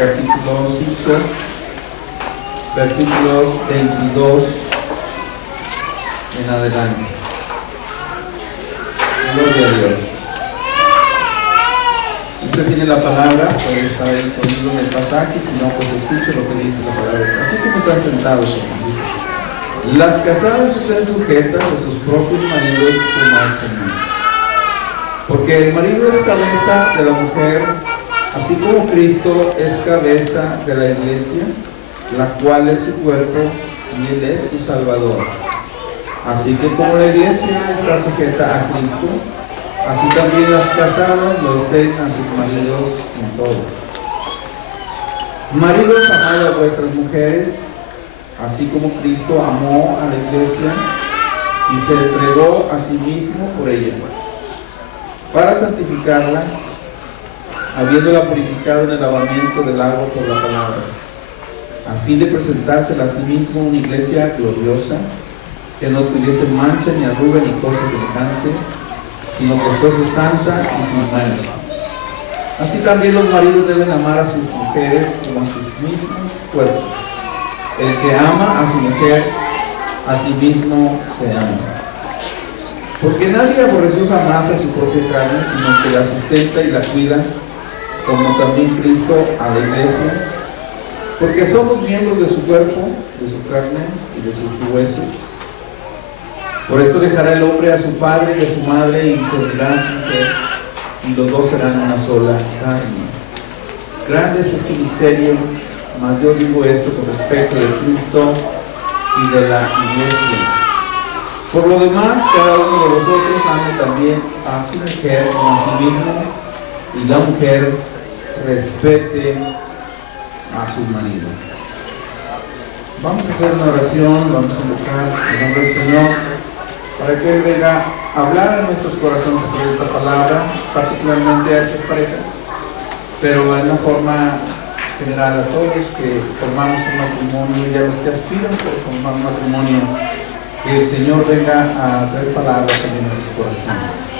capítulo 5, versículos 22 en adelante. Gloria a Dios. Usted tiene la palabra, puede estar ahí conmigo en el pasaje, si no, pues escuche lo que dice la palabra. Así como están sentados, dice: las casadas estén sujetas a sus propios maridos como al Señor. Porque el marido es cabeza de la mujer, así como Cristo es cabeza de la iglesia, la cual es su cuerpo y Él es su Salvador. Así que como la iglesia está sujeta a Cristo, así también las casadas lo estén a sus maridos en todo. Maridos, amad a vuestras mujeres, así como Cristo amó a la iglesia y se entregó a sí mismo por ella, para santificarla, habiéndola purificado en el lavamiento del agua por la palabra, a fin de presentársela a sí mismo una iglesia gloriosa, que no tuviese mancha, ni arruga, ni cosa semejante, sino que fuese santa y sin mancha. Así también los maridos deben amar a sus mujeres como a sus mismos cuerpos. El que ama a su mujer, a sí mismo se ama. Porque nadie aborreció jamás a su propia carne, sino que la sustenta y la cuida, como también Cristo a la iglesia, porque somos miembros de su cuerpo, de su carne y de sus huesos. Por esto dejará el hombre a su padre y a su madre y se unirá a su mujer, y los dos serán una sola carne. Grande es este misterio, mas yo digo esto con respecto de Cristo y de la iglesia. Por lo demás, cada uno de vosotros ame también a su mujer como a sí mismo, y la mujer respete a su marido. Vamos a hacer una oración, vamos a invocar el nombre del Señor, para que Él venga a hablar en nuestros corazones sobre esta palabra, particularmente a estas parejas, pero en una forma general a todos que formamos un matrimonio y a los que aspiran por formar un matrimonio, que el Señor venga a traer palabras en nuestros corazones.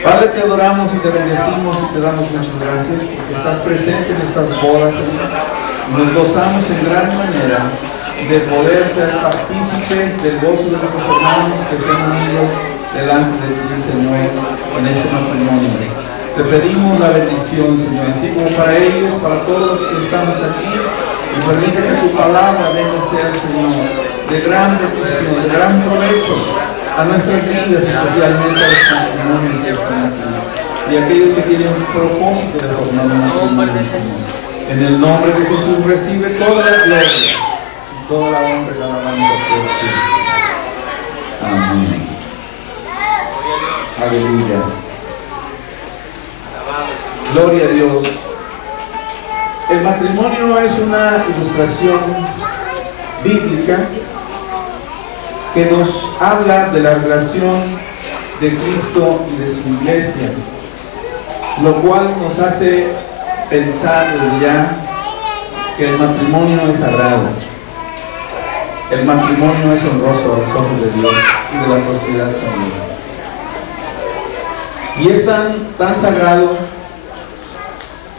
Padre, te adoramos y te bendecimos y te damos muchas gracias porque estás presente en estas bodas, Señor. Nos gozamos en gran manera de poder ser partícipes del gozo de nuestros hermanos que se han unido delante de ti, Señor, en este matrimonio. Te pedimos la bendición, Señor, así como para ellos, para todos los que estamos aquí, y permite que tu palabra venga a ser, Señor, de gran bendición, de gran provecho a nuestras vidas, especialmente a los matrimonios que están aquí, y a aquellos que tienen un propósito de formar un matrimonio. En el nombre de Jesús recibe toda la gloria, toda la honra y la alabanza por ti. Amén. Aleluya. Gloria a Dios. El matrimonio es una ilustración bíblica que nos habla de la relación de Cristo y de su iglesia, lo cual nos hace pensar desde ya que el matrimonio es sagrado. El matrimonio es honroso a los ojos de Dios y de la sociedad también. Y es tan sagrado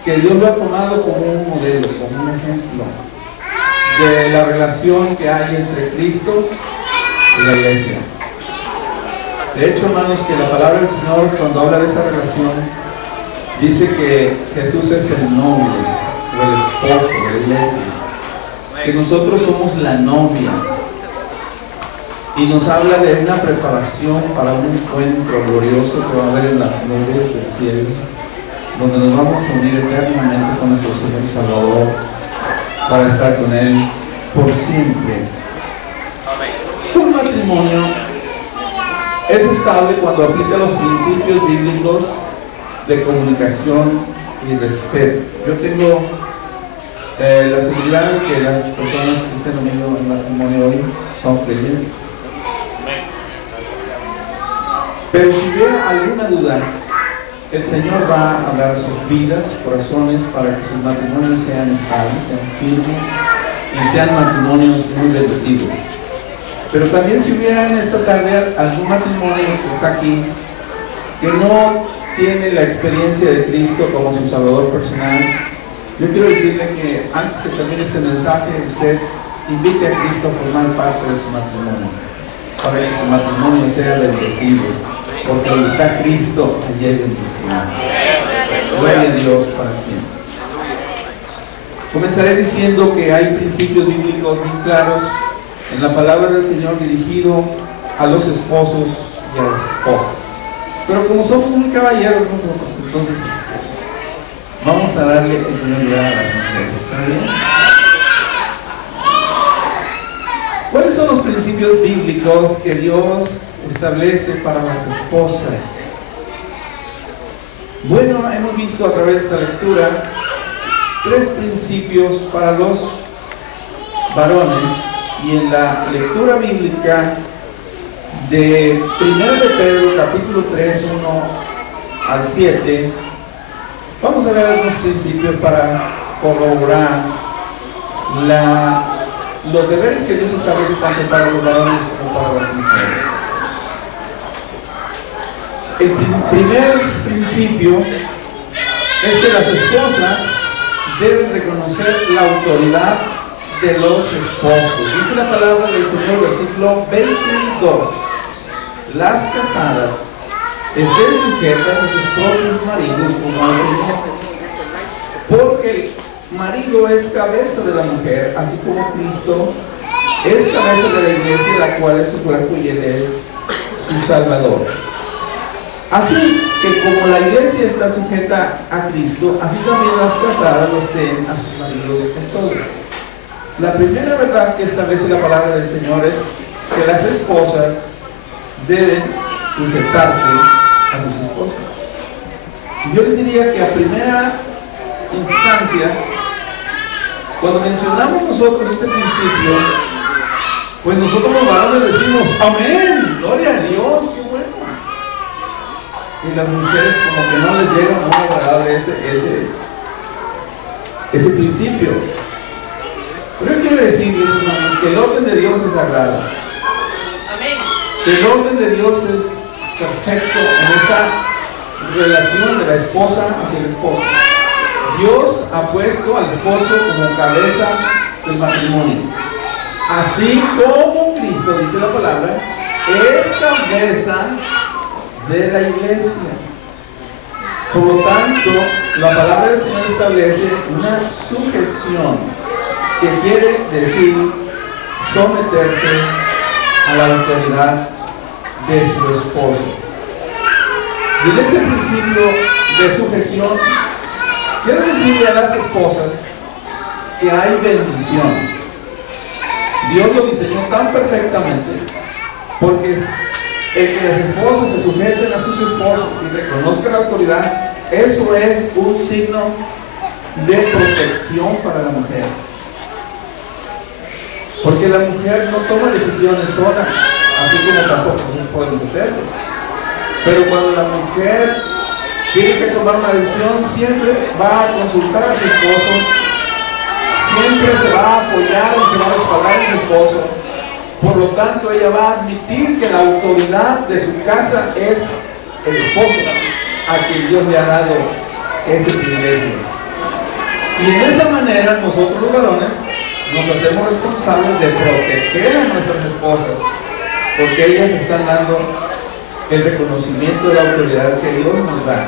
que Dios lo ha tomado como un modelo, como un ejemplo de la relación que hay entre Cristo y la iglesia. De hecho, hermanos, que la palabra del Señor, cuando habla de esa relación, dice que Jesús es el novio o el esposo de la iglesia, que nosotros somos la novia, y nos habla de una preparación para un encuentro glorioso que va a haber en las nubes del cielo, donde nos vamos a unir eternamente con nuestro Señor y Salvador para estar con Él por siempre. Un matrimonio es estable cuando aplica los principios bíblicos de comunicación y respeto. Yo tengo la seguridad de que las personas que se han unido en matrimonio hoy son creyentes. Pero si hubiera alguna duda, el Señor va a hablar a sus vidas, corazones, para que sus matrimonios sean estables, sean firmes y sean matrimonios muy bendecidos. Pero también si hubiera en esta tarde algún matrimonio que está aquí, que no tiene la experiencia de Cristo como su Salvador personal, Yo quiero decirle que antes que termine este mensaje, usted invite a Cristo a formar parte de su matrimonio, para que su matrimonio sea bendecido, porque donde está Cristo, allí hay bendición. Gloria a Dios para siempre. Comenzaré diciendo que hay principios bíblicos muy claros en la palabra del Señor dirigido a los esposos y a las esposas. Pero como somos muy caballeros nosotros, entonces vamos a darle el primer lugar a las mujeres. ¿Está bien? ¿Cuáles son los principios bíblicos que Dios establece para las esposas? Bueno, hemos visto a través de esta lectura 3 principios para los varones, y en la lectura bíblica de 1 de Pedro capítulo 3, 1 al 7, vamos a ver algunos principios para corroborar los deberes que Dios establece tanto para los varones como para las mujeres. El primer principio es que las esposas deben reconocer la autoridad de los esposos. Dice la palabra del Señor, versículo 22: las casadas estén sujetas a sus propios maridos como al Señor, porque el marido es cabeza de la mujer, así como Cristo es cabeza de la iglesia, la cual es su cuerpo y Él es su Salvador. Así que como la iglesia está sujeta a Cristo, así también las casadas lo estén a sus maridos en todo. La primera verdad que establece la palabra del Señor es que las esposas deben sujetarse a sus esposos. Yo les diría que a primera instancia, cuando mencionamos nosotros este principio, pues nosotros los varones decimos amén, gloria a Dios, qué bueno. Y las mujeres como que no les llega muy agradable ese principio. Pero yo quiero decirles, hermanos, que el orden de Dios es sagrado. Que el orden de Dios es perfecto en esta relación de la esposa hacia el esposo. Dios ha puesto al esposo como cabeza del matrimonio. Así como Cristo, dice la palabra, es cabeza de la iglesia. Por lo tanto, la palabra del Señor establece una sujeción, que quiere decir someterse a la autoridad de su esposo. Y en este principio de sujeción, quiero decirle a las esposas que hay bendición. Dios lo diseñó tan perfectamente, porque el que las esposas se sujeten a sus esposos y reconozcan la autoridad, eso es un signo de protección para la mujer. Porque la mujer no toma decisiones sola, así como tampoco nosotros podemos hacerlo. Pero cuando la mujer tiene que tomar una decisión, siempre va a consultar a su esposo, siempre se va a apoyar y se va a respaldar a su esposo. Por lo tanto, ella va a admitir que la autoridad de su casa es el esposo, a quien Dios le ha dado ese privilegio. Y en esa manera, nosotros los varones nos hacemos responsables de proteger a nuestras esposas, porque ellas están dando el reconocimiento de la autoridad que Dios nos da.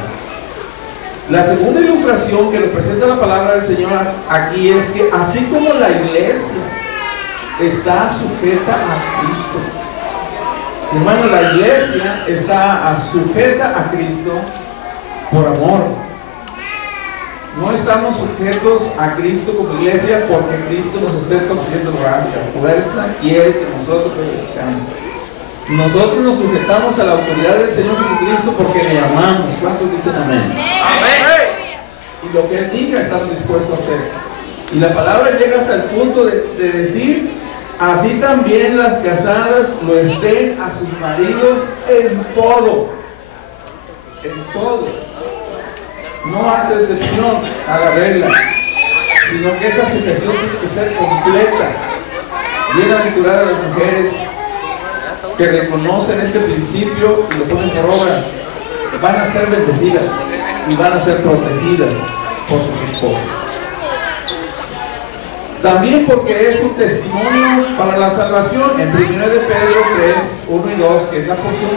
La segunda ilustración que nos presenta la palabra del Señor aquí es que así como la iglesia está sujeta a Cristo, hermano, la iglesia está sujeta a Cristo por amor. No estamos sujetos a Cristo como iglesia porque Cristo nos esté torciendo el brazo. La fuerza quiere que nosotros obedezcamos. Nosotros nos sujetamos a la autoridad del Señor Jesucristo porque le amamos. ¿Cuántos dicen amén? Amén. Y lo que Él diga estamos dispuestos a hacer. Y la palabra llega hasta el punto de decir, así también las casadas lo estén a sus maridos en todo. En todo. No hace excepción a la regla, sino que esa sujeción tiene que ser completa. Bienaventuradas las mujeres que reconocen este principio y lo ponen por obra, van a ser bendecidas y van a ser protegidas por sus esposos. También porque es un testimonio para la salvación. En 1 de Pedro 3, 1 y 2, que es la porción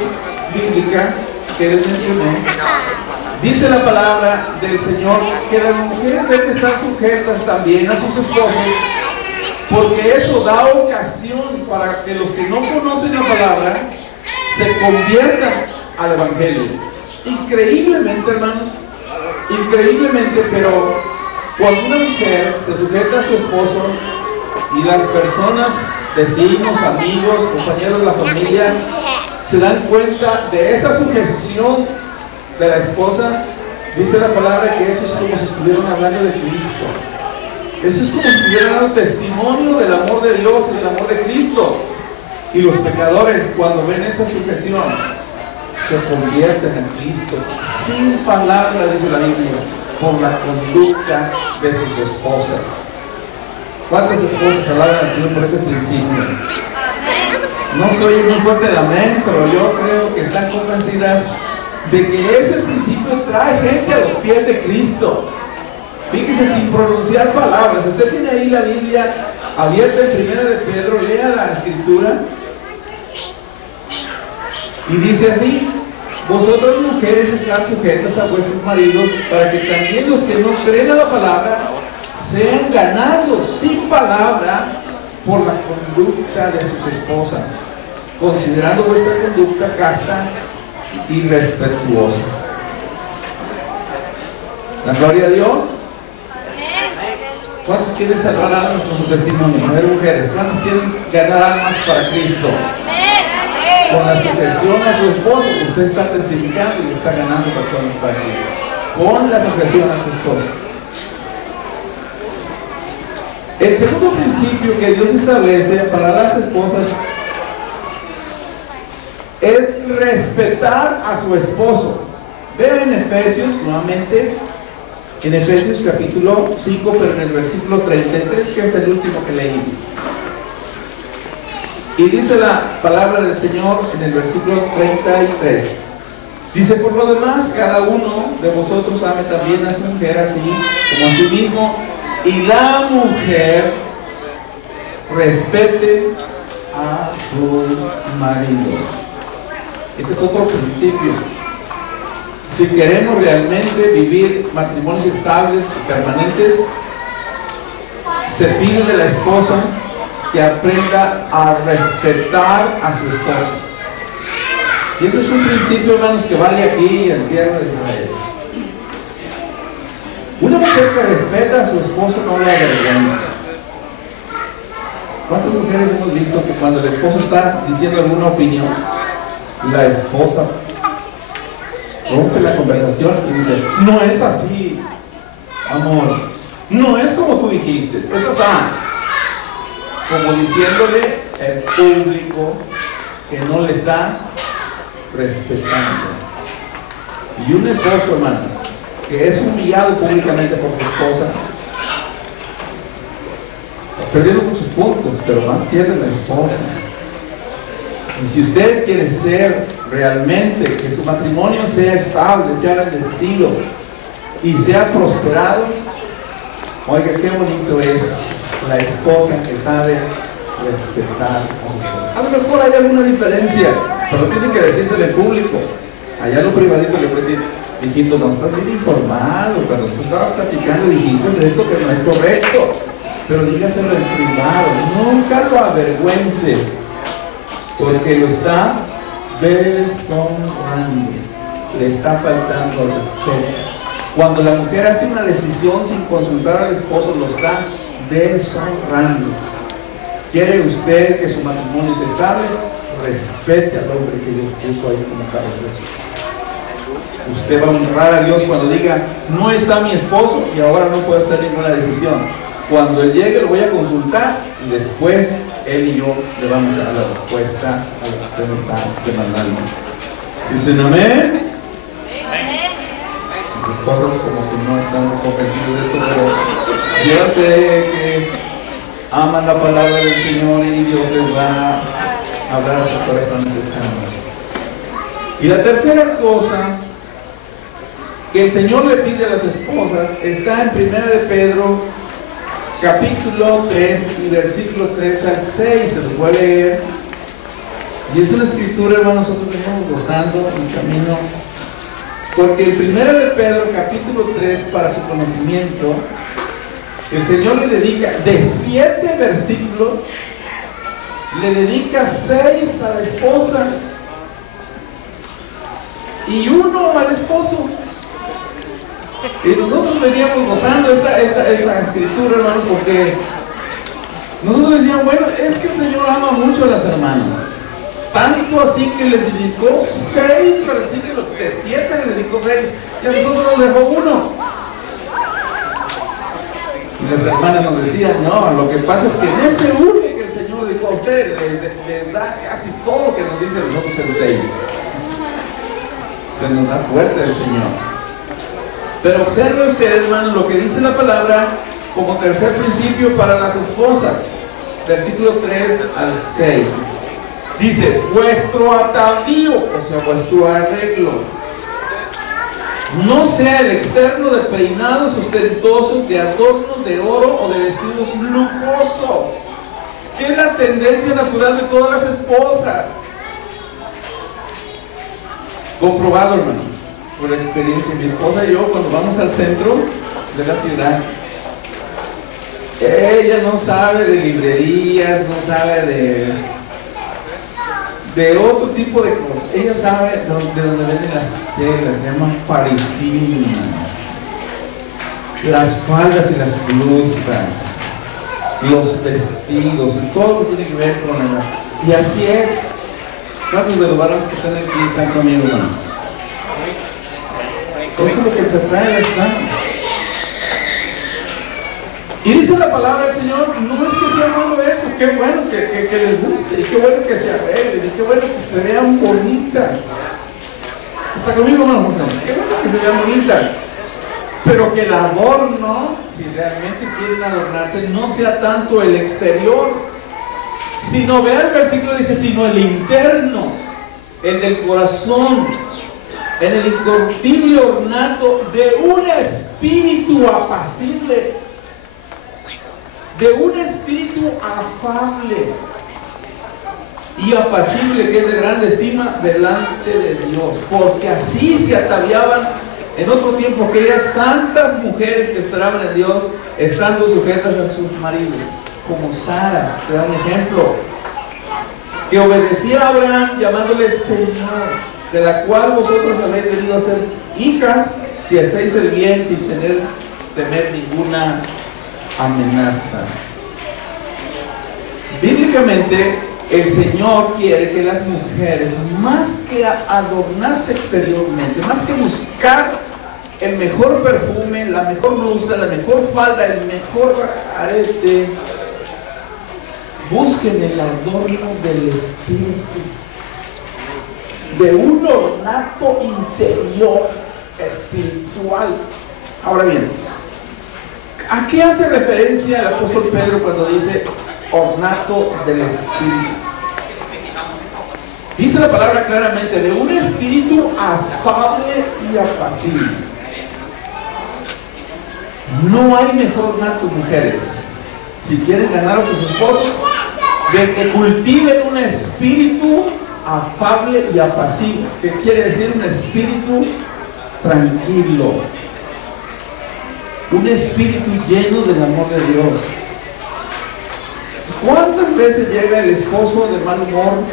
bíblica que les mencioné, dice la palabra del Señor que las mujeres deben estar sujetas también a sus esposos, porque eso da ocasión para que los que no conocen la palabra se conviertan al Evangelio. Increíblemente, hermanos, increíblemente, pero cuando una mujer se sujeta a su esposo y las personas, vecinos, amigos, compañeros de la familia, se dan cuenta de esa sujeción de la esposa, dice la palabra que eso es como si estuvieran hablando de Cristo. Eso es como si estuvieran dando testimonio del amor de Dios y del amor de Cristo. Y los pecadores, cuando ven esa sujeción, se convierten en Cristo, sin palabra, dice la Biblia, por la conducta de sus esposas. ¿Cuántas esposas alaban al Señor por ese principio? No soy muy fuerte de amén, pero yo creo que están convencidas de que ese principio trae gente a los pies de Cristo. Fíjese, sin pronunciar palabras. Usted tiene ahí la Biblia abierta en 1 de Pedro, lea la escritura y dice así: vosotras mujeres están sujetas a vuestros maridos, para que también los que no creen a la palabra sean ganados sin palabra por la conducta de sus esposas, considerando vuestra conducta casta y respetuosa. La gloria a Dios. ¿Cuántos quieren salvar almas con su testimonio? A ver, mujeres, ¿cuántos quieren ganar almas para Cristo? Con la sujeción a su esposo, usted está testificando y está ganando personas para Cristo. Con la sujeción a su esposo. El segundo principio que Dios establece para las esposas es respetar a su esposo. Vean en Efesios, nuevamente, en Efesios capítulo 5, pero en el versículo 33, que es el último que leí. Y dice la palabra del Señor en el versículo 33. Dice: por lo demás, cada uno de vosotros ame también a su mujer así como a sí mismo, y la mujer respete a su marido. Este es otro principio. Si queremos realmente vivir matrimonios estables y permanentes, se pide de la esposa que aprenda a respetar a su esposo. Y ese es un principio, hermanos, que vale aquí en tierra de Israel. Una mujer que respeta a su esposo no le avergüenza. ¿Cuántas mujeres hemos visto que cuando el esposo está diciendo alguna opinión, la esposa rompe la conversación y dice: no es así, amor, no es como tú dijiste, es así? Como diciéndole al público que no le está respetando. Y un esposo, hermano, que es humillado públicamente por su esposa, está perdiendo muchos puntos, pero más pierde la esposa. Y si usted quiere ser realmente, que su matrimonio sea estable, sea bendecido y sea prosperado, oiga, qué bonito es la esposa que sabe respetar a su esposo. A lo mejor hay alguna diferencia, pero tiene que decírselo en público. Allá en lo privadito le puede decir: hijito, no estás bien informado, cuando tú estabas platicando dijiste esto que no es correcto, pero dígaselo en privado, nunca lo avergüence, porque lo está deshonrando, le está faltando al respeto. Cuando la mujer hace una decisión sin consultar al esposo, lo está deshonrando. ¿Quiere usted que su matrimonio sea estable? Respete al hombre que Dios puso ahí como cabeza. Usted va a honrar a Dios cuando diga: no está mi esposo y ahora no puedo hacer ninguna decisión. Cuando él llegue lo voy a consultar y después él y yo le vamos a dar la respuesta a lo que usted me está demandando. ¿Dicen amén? Las esposas como que no están convencidas de esto, pero yo sé que aman la palabra del Señor y Dios les va a hablar a sus corazones esta noche. Y la tercera cosa que el Señor le pide a las esposas está en 1 de Pedro capítulo 3 y versículo 3 al 6, se los voy a leer. Y es una escritura, hermanos, nosotros venimos gozando en camino, porque en 1 de Pedro, capítulo 3, para su conocimiento, el Señor le dedica de 7 versículos, le dedica 6 a la esposa y 1 al esposo. Y nosotros veníamos gozando esta escritura, hermanos, porque nosotros decíamos, bueno, es que el Señor ama mucho a las hermanas. Tanto así que les dedicó 6 versículos, de 7 les dedicó 6, y a nosotros nos dejó 1. Y las hermanas nos decían, no, lo que pasa es que en ese 1 que el Señor le dijo a usted, le da casi todo lo que nos dice a nosotros en 6. Se nos da fuerte el Señor. Pero observe usted, hermanos, lo que dice la palabra como tercer principio para las esposas. Versículo 3 al 6. Dice, vuestro atavío, o sea, vuestro arreglo, no sea el externo de peinados ostentosos, de adornos de oro o de vestidos lujosos, que es la tendencia natural de todas las esposas. Comprobado, hermanos, por experiencia. Mi esposa y yo, cuando vamos al centro de la ciudad, ella no sabe de librerías, no sabe de otro tipo de cosas. Ella sabe de donde venden las telas, se llaman parisina, las faldas y las blusas, los vestidos, y todo lo que tiene que ver con el... Y así es. ¿Cuántos de los varones que están aquí están conmigo, hermano? Eso es lo que se trae a las manos. Y dice la palabra del Señor, no es que sea malo eso, qué bueno que les guste, y qué bueno que se arreglen, y qué bueno que se vean bonitas. ¿Está conmigo, hermano? Qué bueno que se vean bonitas. Pero que el adorno, si realmente quieren adornarse, no sea tanto el exterior, sino, vea el versículo, dice, sino el interno, el del corazón, en el incorruptible ornato de un espíritu apacible, de un espíritu afable y apacible, que es de grande estima delante de Dios, porque así se ataviaban en otro tiempo aquellas santas mujeres que esperaban en Dios, estando sujetas a sus maridos, como Sara, te da un ejemplo, que obedecía a Abraham llamándole Señor, de la cual vosotros habéis venido a ser hijas si hacéis el bien sin temer ninguna amenaza. Bíblicamente, el Señor quiere que las mujeres, más que adornarse exteriormente, más que buscar el mejor perfume, la mejor blusa, la mejor falda, el mejor arete, busquen el adorno del espíritu, de un ornato interior espiritual. Ahora bien, ¿a qué hace referencia el apóstol Pedro cuando dice ornato del espíritu? Dice la palabra claramente, de un espíritu afable y apacible. No hay mejor ornato, mujeres, si quieren ganar a sus esposos, de que cultiven un espíritu afable y apacible. ¿Qué quiere decir? Un espíritu tranquilo, un espíritu lleno del amor de Dios. ¿Cuántas veces llega el esposo de mal humor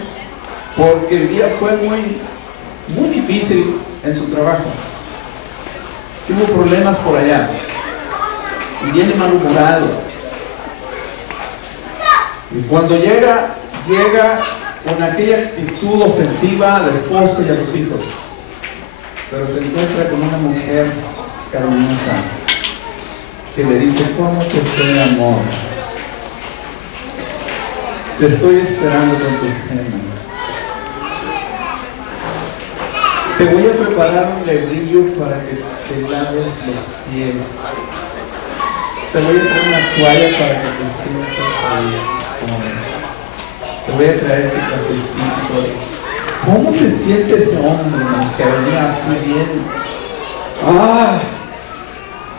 porque el día fue muy difícil en su trabajo? Tuvo problemas por allá y viene malhumorado. Y cuando llega con aquella actitud ofensiva al esposo y a los hijos, pero se encuentra con una mujer cariñosa que le dice: ¿cómo te fue, amor? Te estoy esperando con tu cena. Te voy a preparar un lebrillo para que te laves los pies. Te voy a traer una toalla para que te sientas ahí. Te voy a traer tu cafecito. ¿Cómo se siente ese hombre que venía así bien?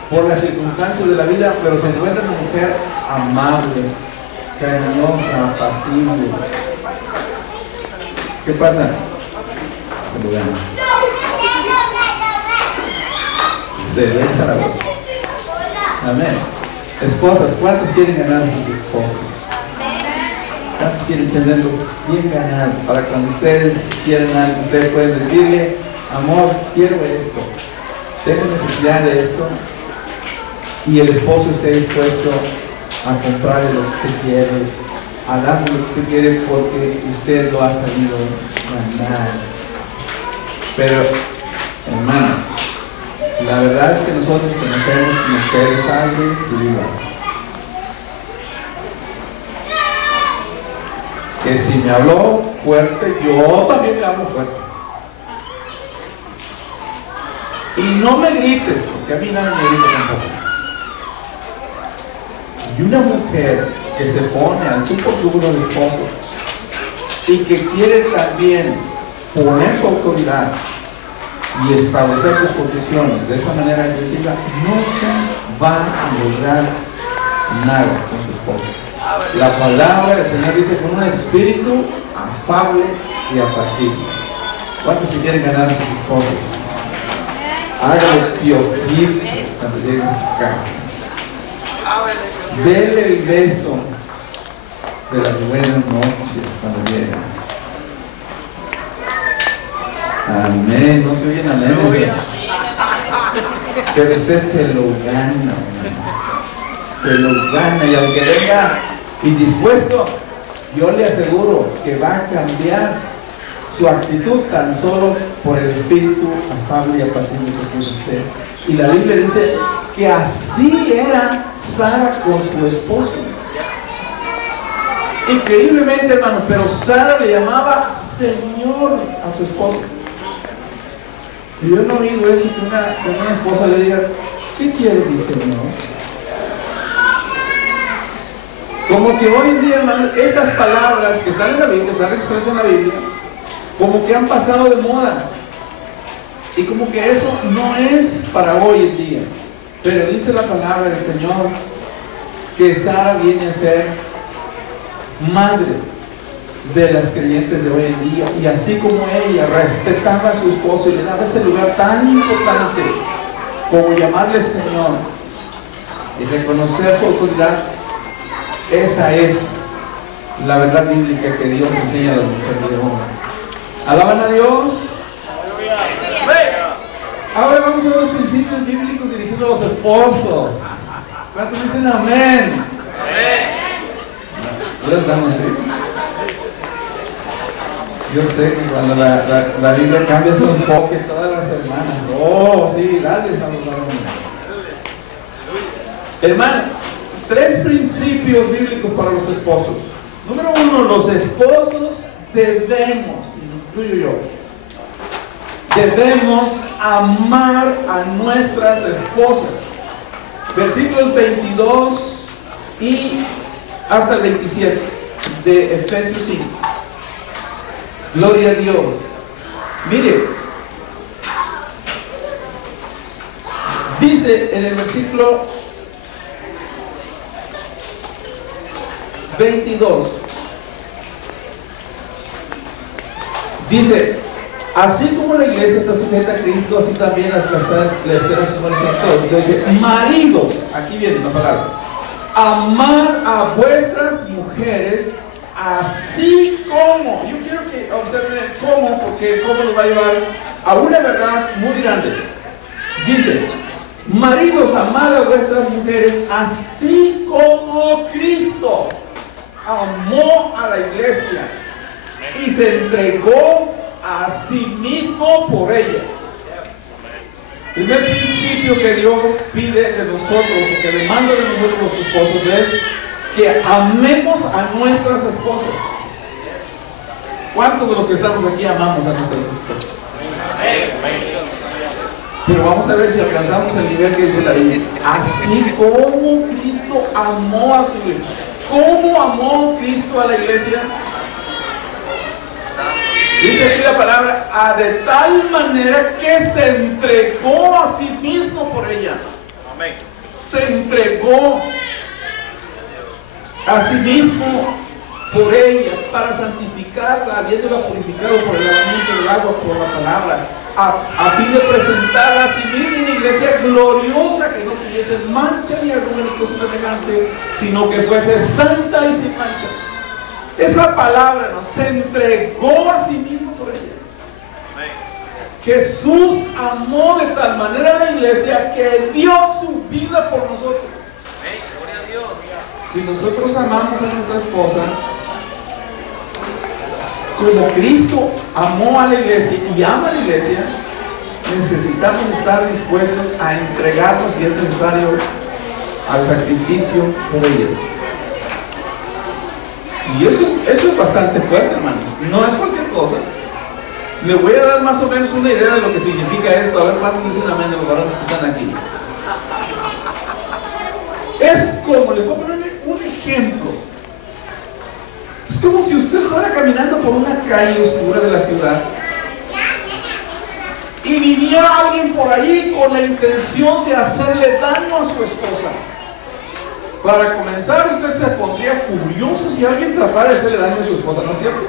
Por las circunstancias de la vida, pero se encuentra una mujer amable, cariñosa, apacible. ¿Qué pasa? Se lo gana. Se le echa la voz. Amén. Esposas, ¿cuántos quieren ganar a sus esposos? ¿Cuántos quieren tenerlo bien ganado? Para cuando ustedes quieren algo, ustedes pueden decirle: amor, quiero esto, tengo necesidad de esto, y el esposo esté dispuesto a comprarle lo que usted quiere, a darle lo que usted quiere, porque usted lo ha sabido ganar. Pero, hermanos, la verdad es que nosotros conocemos mujeres agresivas, que si me habló fuerte, yo también le hablo fuerte. Y no me grites, porque a mí nadie me grita tampoco. Y una mujer que se pone al tú por tú del esposo y que quiere también poner su autoridad y establecer sus posiciones de esa manera agresiva, nunca va a lograr nada con su esposo. La palabra del Señor dice: con un espíritu afable y apacible. ¿Cuántos se quieren ganar a sus esposos? Hágalo piojito cuando lleguen a su casa. Dele el beso de las buenas noches cuando lleguen. Amén. No se oyen amén. Pero usted se lo gana. Se lo gana. Y aunque venga indispuesto, yo le aseguro que va a cambiar su actitud tan solo por el espíritu afable y apacible que tiene usted. Y la Biblia dice que así era Sara con su esposo. Increíblemente, hermanos, pero Sara le llamaba Señor a su esposo. Y yo no he oído eso, que una esposa le diga: ¿qué quiere mi Señor? Como que hoy en día, hermanos, estas palabras que están en la Biblia, están registradas en la Biblia, como que han pasado de moda. Y como que eso no es para hoy en día. Pero dice la palabra del Señor que Sara viene a ser madre de las creyentes de hoy en día, y así como ella respetaba a su esposo y le daba ese lugar tan importante como llamarle Señor y reconocer su autoridad, esa es la verdad bíblica que Dios enseña a las mujeres de hoy. ¿Alaban a Dios? Ahora vamos a ver los principios bíblicos dirigidos a los esposos. ¿Cuántos dicen amén? ¿No les damos Yo sé que cuando la Biblia cambia su enfoque, todas las hermanas: oh, sí, dale, hermano. 3 principios bíblicos para los esposos. Número 1, los esposos debemos, incluyo yo, debemos amar a nuestras esposas. Versículos 22 y hasta el 27 de Efesios 5. Gloria a Dios. Mire, dice en el versículo 22, dice: así como la iglesia está sujeta a Cristo, así también las casadas le esperan a sus maridos a todos. Entonces dice: maridos, aquí viene la palabra, amar a vuestras mujeres, así como. Yo quiero que observen cómo, porque cómo nos va a llevar a una verdad muy grande. Dice: maridos, amad a vuestras mujeres, así como Cristo amó a la iglesia y se entregó a sí mismo por ella. El primer principio que Dios pide de nosotros, o que demanda de nosotros los esposos, es que amemos a nuestras esposas. ¿Cuántos de los que estamos aquí amamos a nuestras esposas? Pero vamos a ver si alcanzamos el nivel que dice la Biblia: así como Cristo amó a su iglesia. ¿Cómo amó Cristo a la iglesia? Dice aquí la palabra: de tal manera que se entregó a sí mismo por ella. Amén. Se entregó. Asimismo, por ella, para santificarla, habiéndola purificado por el lavamiento del agua, por la palabra, a fin de presentarla a sí misma una iglesia gloriosa, que no tuviese mancha ni arruga ni cosa semejante, sino que fuese santa y sin mancha. Esa palabra nos se entregó a sí mismo por ella. Jesús amó de tal manera a la iglesia que dio su vida por nosotros. Si nosotros amamos a nuestra esposa como Cristo amó a la iglesia y ama a la iglesia, necesitamos estar dispuestos a entregarnos, si es necesario, al sacrificio por ellas. Y eso es bastante fuerte, hermano. No es cualquier cosa. Le voy a dar más o menos una idea de lo que significa esto. A ver cuántos dicen amén de los varones que están aquí. Es como, les voy a poner un ejemplo. Es como si usted fuera caminando por una calle oscura de la ciudad y viniera alguien por ahí con la intención de hacerle daño a su esposa. Para comenzar, usted se pondría furioso si alguien tratara de hacerle daño a su esposa, ¿no es cierto?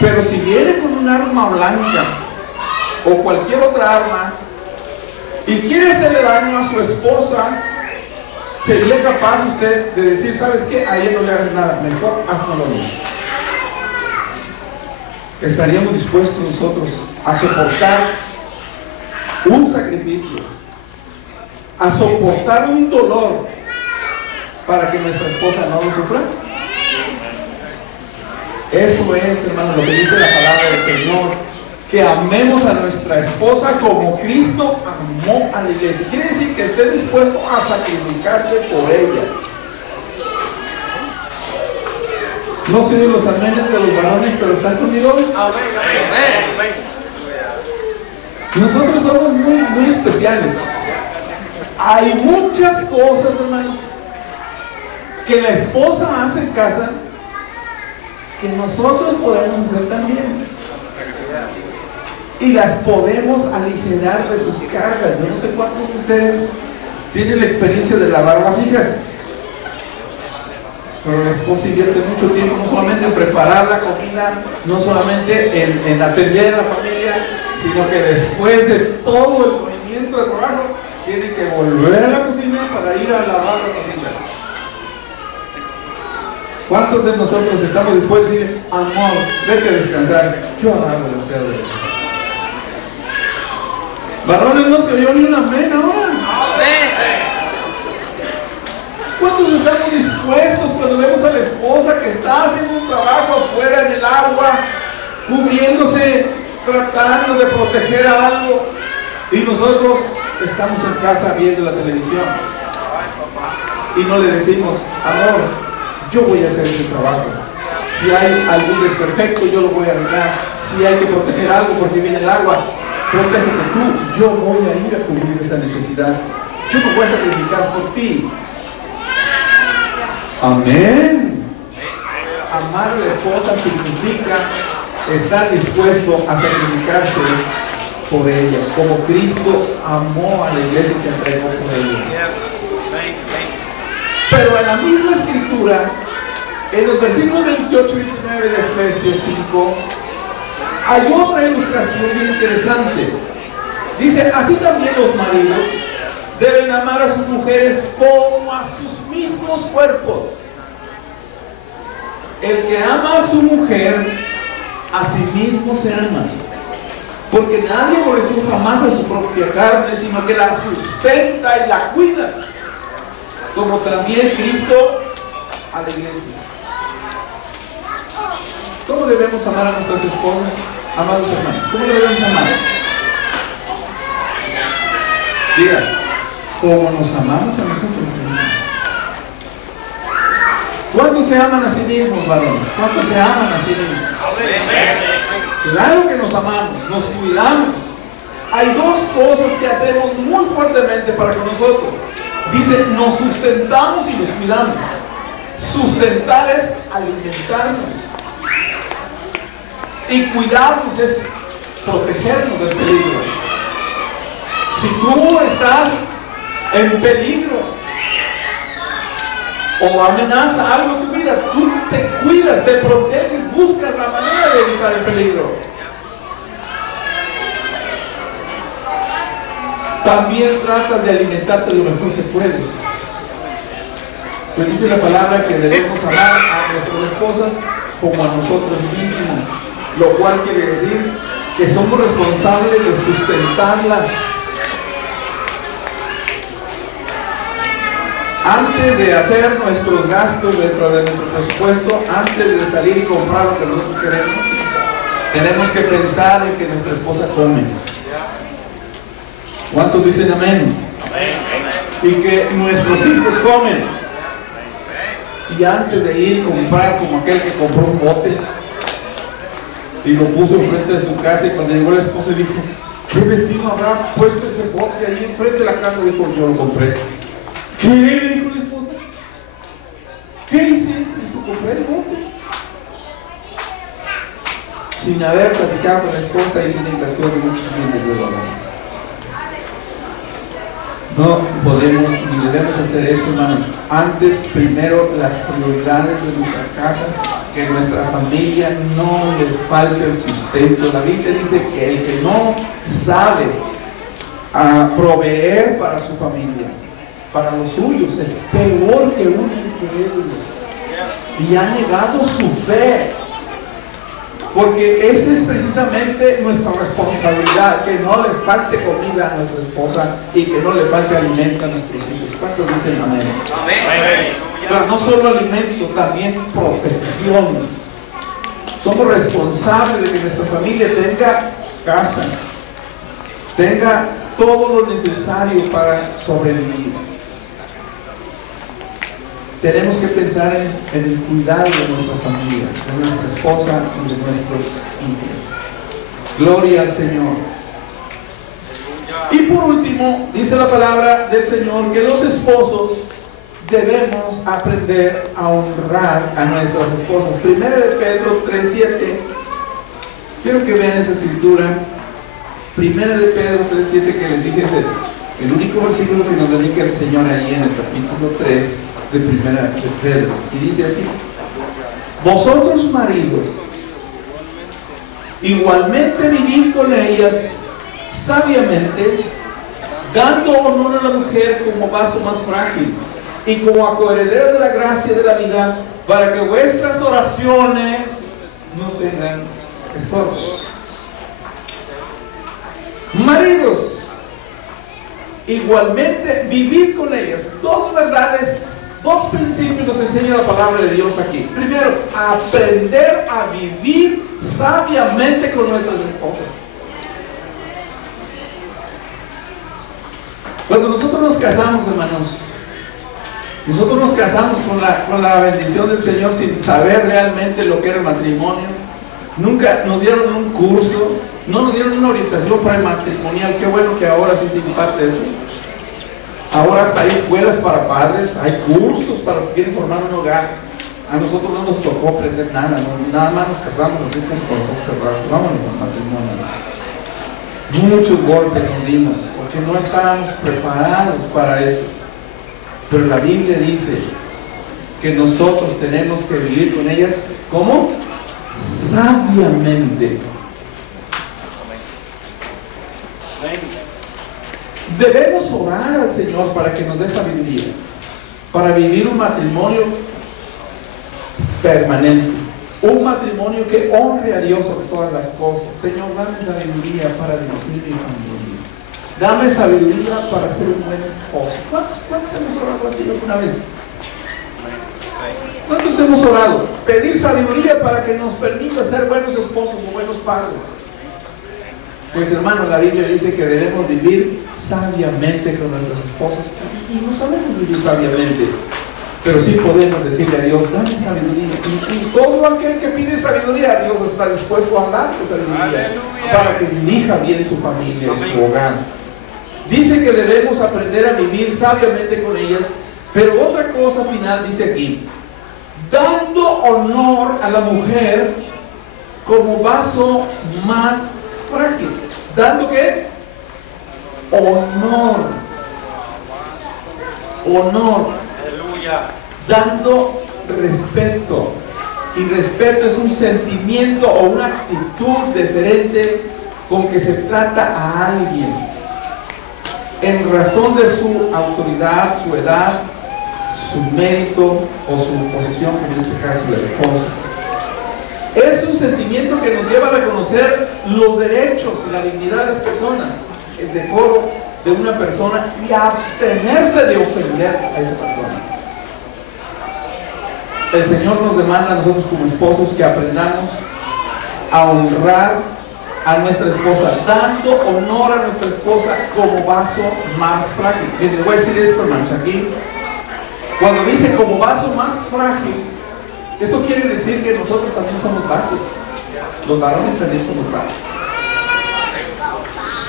Pero si viene con un arma blanca o cualquier otra arma y quiere hacerle daño a su esposa, ¿sería capaz usted de decir, sabes qué? A ella no le hagas nada, mejor hazlo lo mismo? ¿Estaríamos dispuestos nosotros a soportar un sacrificio, a soportar un dolor para que nuestra esposa no lo sufra? Eso es, hermano, lo que dice la palabra del Señor, que amemos a nuestra esposa como Cristo amó a la iglesia. Quiere decir que esté dispuesto a sacrificarse por ella. No sé de los amenes de los varones, pero ¿están conmigo hoy? Amén. Nosotros somos muy especiales. Hay muchas cosas, hermanos, que la esposa hace en casa que nosotros podemos hacer también. Y las podemos aligerar de sus cargas. Yo no sé cuántos de ustedes tienen la experiencia de lavar vasijas, pero la esposa invierte mucho tiempo no solamente en preparar la comida, no solamente en atender a la familia, sino que después de todo el movimiento de trabajo tiene que volver a la cocina para ir a lavar la cocina. ¿Cuántos de nosotros estamos dispuestos a decir, amor, vete a descansar, yo agarro el aseo de la varones? No se oyó ni un amén ahora. ¿Cuántos estamos dispuestos cuando vemos a la esposa que está haciendo un trabajo afuera en el agua, cubriéndose, tratando de proteger a algo, y nosotros estamos en casa viendo la televisión y no le decimos, amor, yo voy a hacer este trabajo, si hay algún desperfecto yo lo voy a arreglar, si hay que proteger algo porque viene el agua, protégete tú, yo voy a ir a cubrir esa necesidad, yo me voy a sacrificar por ti? Amén. Amar a la esposa significa estar dispuesto a sacrificarse por ella, como Cristo amó a la iglesia y se entregó por ella. Pero en la misma escritura, en los versículos 28 y 29 de Efesios 5, hay otra ilustración bien interesante. Dice, así también los maridos deben amar a sus mujeres como a sus mismos cuerpos. El que ama a su mujer, a sí mismo se ama. Porque nadie aborreció jamás a su propia carne, sino que la sustenta y la cuida, como también Cristo a la iglesia. ¿Cómo debemos amar a nuestras esposas, amados hermanos? ¿Cómo debemos amar? Diga, como nos amamos a nosotros mismos. ¿Cuántos se aman a sí mismos, varones? ¿Cuántos se aman a sí mismos? Claro que nos amamos, nos cuidamos. Hay dos cosas que hacemos muy fuertemente para con nosotros. Dice, nos sustentamos y nos cuidamos. Sustentar es alimentarnos. Y cuidarnos es protegernos del peligro. Si tú estás en peligro, o amenaza algo en tu vida, tú te cuidas, te proteges, buscas la manera de evitar el peligro. También tratas de alimentarte lo mejor que puedes. Pues dice la palabra que debemos amar a nuestras esposas como a nosotros mismos, lo cual quiere decir que somos responsables de sustentarlas. Antes de hacer nuestros gastos dentro de nuestro presupuesto, antes de salir y comprar lo que nosotros queremos, tenemos que pensar en que nuestra esposa come. ¿Cuántos dicen amén? Y que nuestros hijos comen. Y antes de ir a comprar, como aquel que compró un bote y lo puso enfrente de su casa, y cuando llegó la esposa dijo: ¿qué vecino habrá puesto ese bote ahí enfrente de la casa? Dijo: yo lo compré. ¿Qué? Dijo la esposa. ¿Qué hiciste? Dijo: compré el bote. Sin haber platicado con la esposa, hizo una inversión de muchos miles de dólares. No podemos ni debemos hacer eso, hermanos. Antes, primero, las prioridades de nuestra casa, que nuestra familia no le falte el sustento. La Biblia dice que el que no sabe proveer para su familia, para los suyos, es peor que un incrédulo. Y ha negado su fe. Porque esa es precisamente nuestra responsabilidad, que no le falte comida a nuestra esposa y que no le falte alimento a nuestros hijos. ¿Cuántos dicen amén? Amén. Pero no solo alimento, también protección. Somos responsables de que nuestra familia tenga casa, tenga todo lo necesario para sobrevivir. Tenemos que pensar en el cuidado de nuestra familia, de nuestra esposa y de nuestros hijos. Gloria al Señor. Y por último, dice la palabra del Señor que los esposos debemos aprender a honrar a nuestras esposas. Primera de Pedro 3:7. Quiero que vean esa escritura. Primera de Pedro 3:7, que les dije, es el único versículo que nos dedica el Señor ahí en el capítulo 3 de Primera de Pedro, y dice así: vosotros maridos, igualmente vivid con ellas sabiamente, dando honor a la mujer como vaso más frágil y como acoheredera de la gracia de la vida, para que vuestras oraciones no tengan estorbos. Maridos, igualmente vivid con ellas. Dos verdades, dos principios nos enseña la palabra de Dios aquí. Primero, aprender a vivir sabiamente con nuestras esposas. Cuando nosotros nos casamos, hermanos, nosotros nos casamos con la bendición del Señor sin saber realmente lo que era el matrimonio. Nunca nos dieron un curso, no nos dieron una orientación prematrimonial. Qué bueno que ahora sí se imparte eso. Ahora hasta hay escuelas para padres, hay cursos para los que quieren formar un hogar. A nosotros no nos tocó aprender nada, nada más nos casamos así como con los ojos cerrados. Vámonos al matrimonio. Muchos golpes nos dimos porque no estábamos preparados para eso. Pero la Biblia dice que nosotros tenemos que vivir con ellas ¿cómo? Sabiamente. Debemos orar al Señor para que nos dé sabiduría, para vivir un matrimonio permanente, un matrimonio que honre a Dios sobre todas las cosas. Señor, dame sabiduría para dirigir mi familia, dame sabiduría para ser un buen esposo. ¿Cuántos hemos orado así alguna vez? ¿Cuántos hemos orado? Pedir sabiduría para que nos permita ser buenos esposos o buenos padres. Pues hermano, la Biblia dice que debemos vivir sabiamente con nuestras esposas, y no sabemos vivir sabiamente, pero sí podemos decirle a Dios: dame sabiduría. Y todo aquel que pide sabiduría, Dios está dispuesto a darle sabiduría. ¡Aleluya! Para que dirija bien su familia y su hogar. Dice que debemos aprender a vivir sabiamente con ellas, pero otra cosa final dice aquí: dando honor a la mujer como vaso más frágil. ¿Dando qué? Honor. Honor. Aleluya. dando respeto. Y respeto es un sentimiento o una actitud diferente con que se trata a alguien en razón de su autoridad, su edad, su mérito o su posición, como en este caso la esposa. Es un sentimiento que nos lleva a reconocer los derechos y la dignidad de las personas, el decoro de una persona y a abstenerse de ofender a esa persona. El Señor nos demanda a nosotros como esposos que aprendamos a honrar a nuestra esposa, dando honor a nuestra esposa como vaso más frágil. Bien, les voy a decir esto, hermanos, aquí. Cuando dice como vaso más frágil, esto quiere decir que nosotros también somos vasos. Los varones también somos vasos.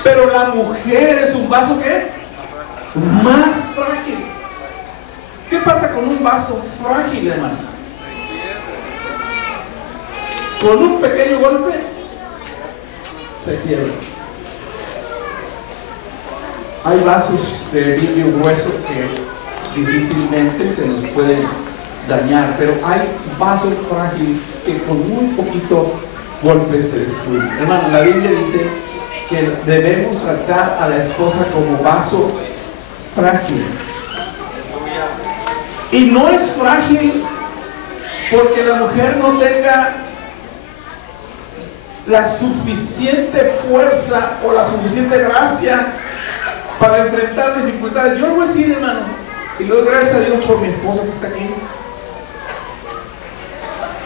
Pero la mujer es un vaso, ¿qué? Más frágil. ¿Qué pasa con un vaso frágil, hermano? Con un pequeño golpe se quiebra. Hay vasos de vidrio grueso que difícilmente se nos pueden dañar, pero hay vasos frágiles que con muy poquito golpe se destruyen. Hermano, la Biblia dice que debemos tratar a la esposa como vaso frágil. Y no es frágil porque la mujer no tenga la suficiente fuerza o la suficiente gracia para enfrentar dificultades. Yo lo voy a decir, hermano, y le doy gracias a Dios por mi esposa que está aquí,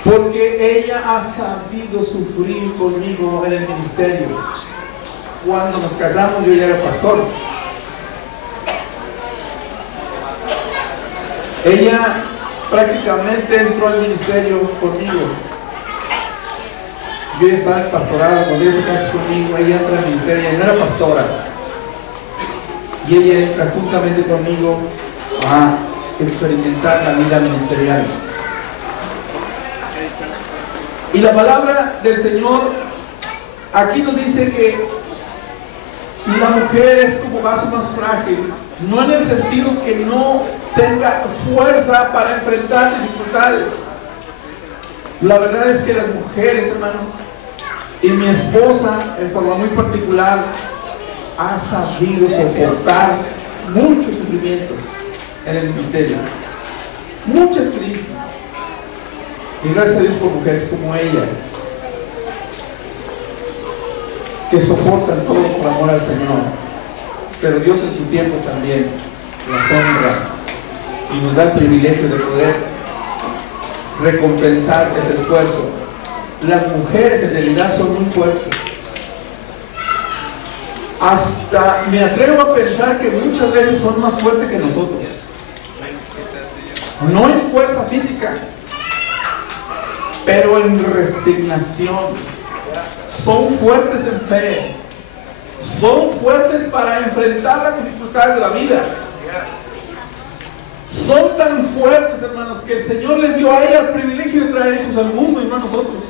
porque ella ha sabido sufrir conmigo en el ministerio. Cuando nos casamos yo ya era pastor. Ella prácticamente entró al ministerio conmigo. Yo ya estaba en pastorado. Cuando ella se casa conmigo, ella entra al ministerio. Ella no era pastora, y ella entra juntamente conmigo a experimentar la vida ministerial. Y la palabra del Señor aquí nos dice que la mujer es como vaso más frágil, no en el sentido que no tenga fuerza para enfrentar dificultades. La verdad es que las mujeres, hermano, y mi esposa en forma muy particular, ha sabido soportar muchos sufrimientos en el ministerio, muchas crisis. Y gracias a Dios por mujeres como ella, que soportan todo por amor al Señor. Pero Dios en su tiempo también las honra y nos da el privilegio de poder recompensar ese esfuerzo. Las mujeres en realidad son muy fuertes. Hasta me atrevo a pensar que muchas veces son más fuertes que nosotros. No en fuerza física, pero en resignación. Son fuertes en fe. Son fuertes para enfrentar las dificultades de la vida. Son tan fuertes, hermanos, que el Señor les dio a ella el privilegio de traer hijos al mundo y no a nosotros.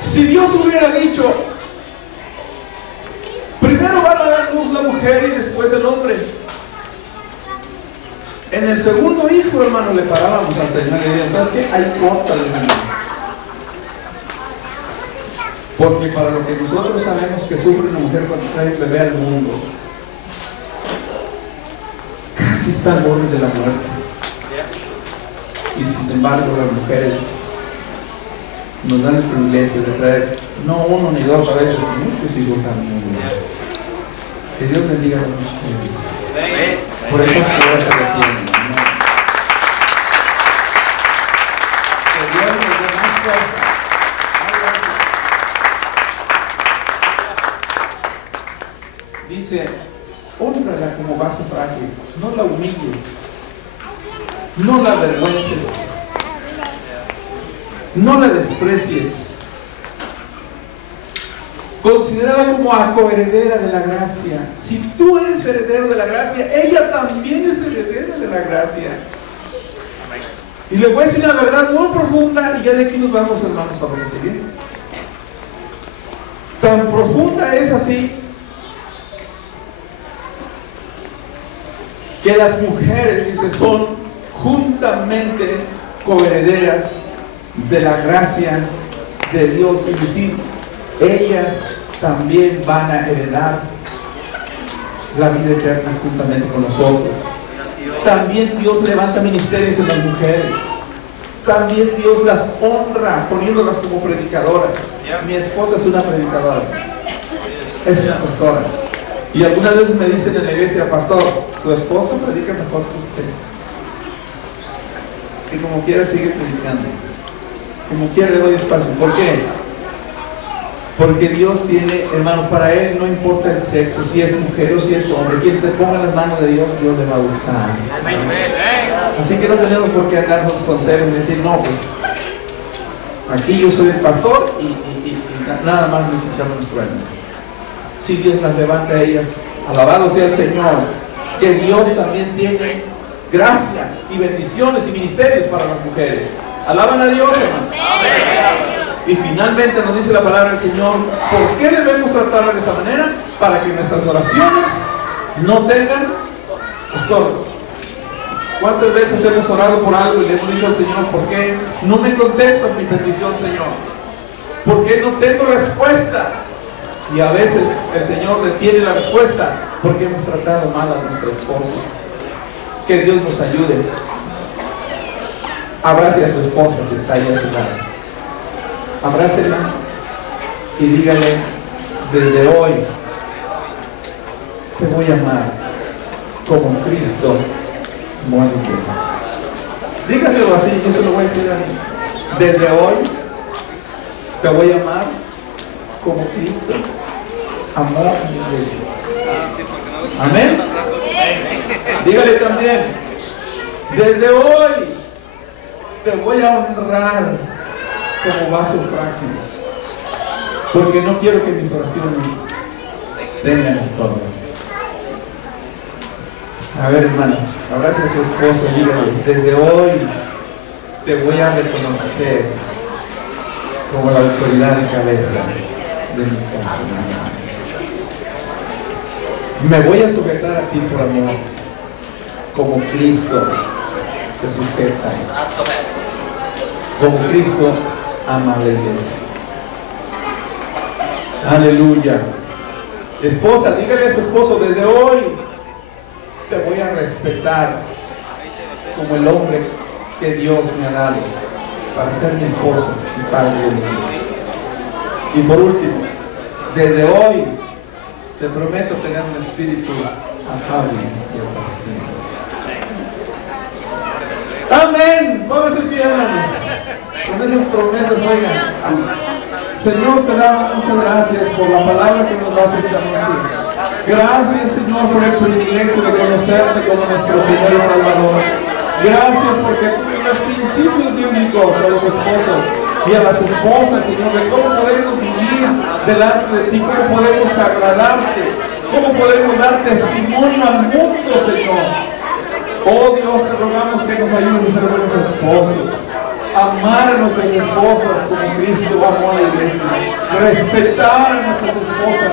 Si Dios hubiera dicho, primero va a dar luz la mujer y después el hombre, en el segundo hijo, hermano, le parábamos al Señor y le decíamos, ¿sabes qué? Ahí córtale, hermano. Porque para lo que nosotros sabemos que sufre una mujer cuando trae un bebé al mundo, casi está al borde de la muerte. Y sin embargo las mujeres nos dan el privilegio de traer no uno ni dos, a veces muchos hijos al mundo. Que Dios bendiga a ustedes. Por eso se tienen, ¿no? Que Dios nos dé más fuerza. Dice, hónrala como vaso frágil, no la humilles, no la avergüences, no la desprecies. Considérala como a coheredera de la gracia. Si tú eres heredero de la gracia, ella también es heredera de la gracia. Y les voy a decir la verdad muy profunda, y ya de aquí nos vamos, hermanos, a lo que sigue. Tan profunda es así que las mujeres, dice, son juntamente coherederas de la gracia de Dios, es decir, ellas también van a heredar la vida eterna juntamente con nosotros. También Dios levanta ministerios en las mujeres. También Dios las honra poniéndolas como predicadoras. Mi esposa es una predicadora, es una pastora, y algunas veces me dicen en la iglesia: pastor, su esposo predica mejor que usted. Y como quiera sigue predicando, como quiera le doy espacio. ¿Por qué? Porque Dios tiene, hermano, para Él no importa el sexo, si es mujer o si es hombre. Quien se ponga en las manos de Dios, Dios le va a usar. Así que no tenemos por qué darnos consejos y decir: no, pues aquí yo soy el pastor y nada más nos echamos nuestro ánimo. Si Dios las levanta a ellas, alabado sea el Señor, que Dios también tiene gracia y bendiciones y ministerios para las mujeres. Alaban a Dios, hermano. Y finalmente nos dice la palabra del Señor: ¿por qué debemos tratarla de esa manera? Para que nuestras oraciones no tengan estorbos. ¿Cuántas veces hemos orado por algo y le hemos dicho al Señor: ¿por qué no me contestas mi petición, Señor? ¿Por qué no tengo respuesta? Y a veces el Señor detiene la respuesta porque hemos tratado mal a nuestro esposo. Que Dios nos ayude. Abrace a su esposa si está ahí a su lado. Abrácela y dígale: desde hoy te voy a amar como Cristo amó a la iglesia. Dígaselo así, yo se lo voy a decir a mí. Desde hoy te voy a amar como Cristo amó a la iglesia. Amén. Dígale también: desde hoy te voy a honrar como vaso frágil, porque no quiero que mis oraciones tengan estorbo. A ver, hermanas, abrace a su esposo y dígale: desde hoy te voy a reconocer como la autoridad de cabeza de mi casa. Me voy a sujetar a ti por amor, como Cristo se sujeta, como Cristo ama a la iglesia. Aleluya. Esposa, dígale a su esposo: desde hoy te voy a respetar como el hombre que Dios me ha dado para ser mi esposo y padre de mis hijos. Y por último, desde hoy te prometo tener un espíritu afable y apacible. Amén. Vamos a pie, hermanos. Con esas promesas, oigan. Señor, te damos muchas gracias por la palabra que nos das esta noche. Gracias, Señor, por el privilegio de conocerte como nuestro Señor y Salvador. Gracias porque tú tienes principios bíblicos a los esposos y a las esposas, Señor, de cómo podemos vivir delante de ti, cómo podemos agradarte, cómo podemos dar testimonio al mundo, Señor. Oh Dios, te rogamos que nos ayudes a ser buenos esposos, amar a nuestras esposas como Cristo amó a la iglesia, respetar a nuestras esposas,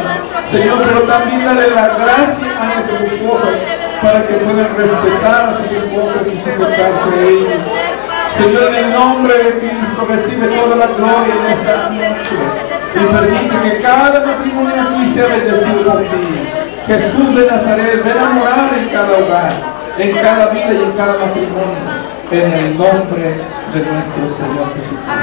Señor, pero también darle la gracia a nuestras esposas para que puedan respetar a sus esposas y sujetarse a ellos. Señor, en el nombre de Cristo, recibe toda la gloria en esta noche y permite que cada matrimonio aquí sea bendecido por ti. Jesús de Nazaret, ven a morar en cada hogar, en cada vida y en cada matrimonio, en el nombre de nuestro Señor Jesucristo.